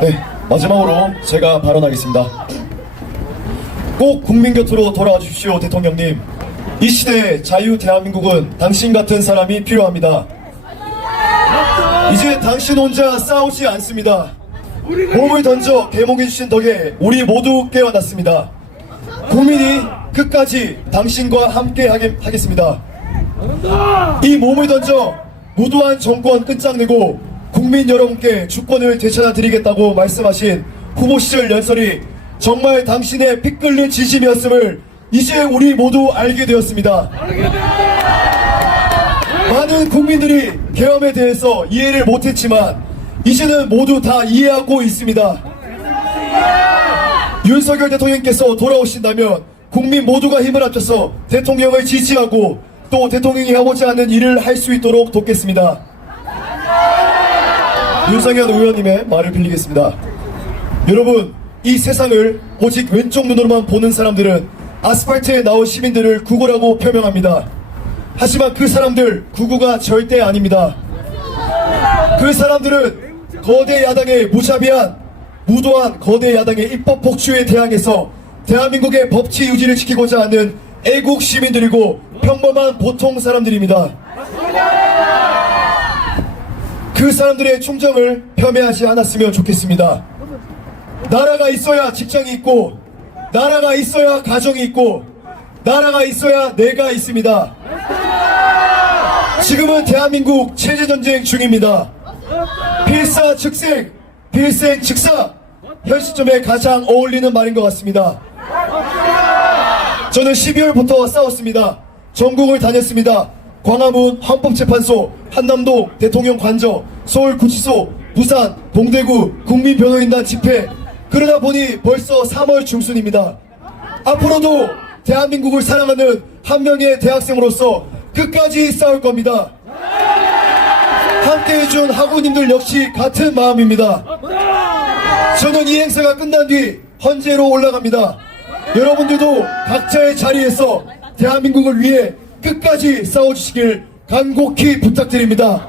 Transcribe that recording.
네, 마지막으로 제가 발언하겠습니다. 꼭 국민 곁으로 돌아와 주십시오, 대통령님. 이 시대의 자유 대한민국은 당신 같은 사람이 필요합니다. 이제 당신 혼자 싸우지 않습니다. 몸을 던져 개몽해 주신 덕에 우리 모두 깨어났습니다. 국민이 끝까지 당신과 함께 하겠습니다. 이 몸을 던져 무도한 정권 끝장내고 국민 여러분께 주권을 되찾아 드리겠다고 말씀하신 후보 시절 연설이 정말 당신의 피 끓는 진심이었음을 이제 우리 모두 알게 되었습니다. 많은 국민들이 계엄에 대해서 이해를 못했지만 이제는 모두 다 이해하고 있습니다. 윤석열 대통령께서 돌아오신다면 국민 모두가 힘을 합쳐서 대통령을 지지하고 또 대통령이 하고자 하는 일을 할 수 있도록 돕겠습니다. 윤석열 의원님의 말을 빌리겠습니다. 여러분, 이 세상을 오직 왼쪽 눈으로만 보는 사람들은 아스팔트에 나온 시민들을 구구라고 표명합니다. 하지만 그 사람들 구구가 절대 아닙니다. 그 사람들은 거대 야당의 무자비한 무도한 거대 야당의 입법 폭주에 대항해서 대한민국의 법치 유지를 지키고자 하는 애국 시민들이고 평범한 보통 사람들입니다. 그 사람들의 충정을 폄훼하지 않았으면 좋겠습니다. 나라가 있어야 직장이 있고, 나라가 있어야 가정이 있고, 나라가 있어야 내가 있습니다. 지금은 대한민국 체제전쟁 중입니다. 필사 즉생, 필생 즉사. 현 시점에 가장 어울리는 말인 것 같습니다. 저는 12월부터 싸웠습니다. 전국을 다녔습니다. 광화문 헌법재판소, 한남동 대통령 관저, 서울구치소, 부산, 동대구 국민변호인단 집회. 그러다 보니 벌써 3월 중순입니다. 앞으로도 대한민국을 사랑하는 한 명의 대학생으로서 끝까지 싸울 겁니다. 함께 해준 학우님들 역시 같은 마음입니다. 저는 이 행사가 끝난 뒤 헌재로 올라갑니다. 여러분들도 각자의 자리에서 대한민국을 위해 끝까지 싸워주시길 간곡히 부탁드립니다.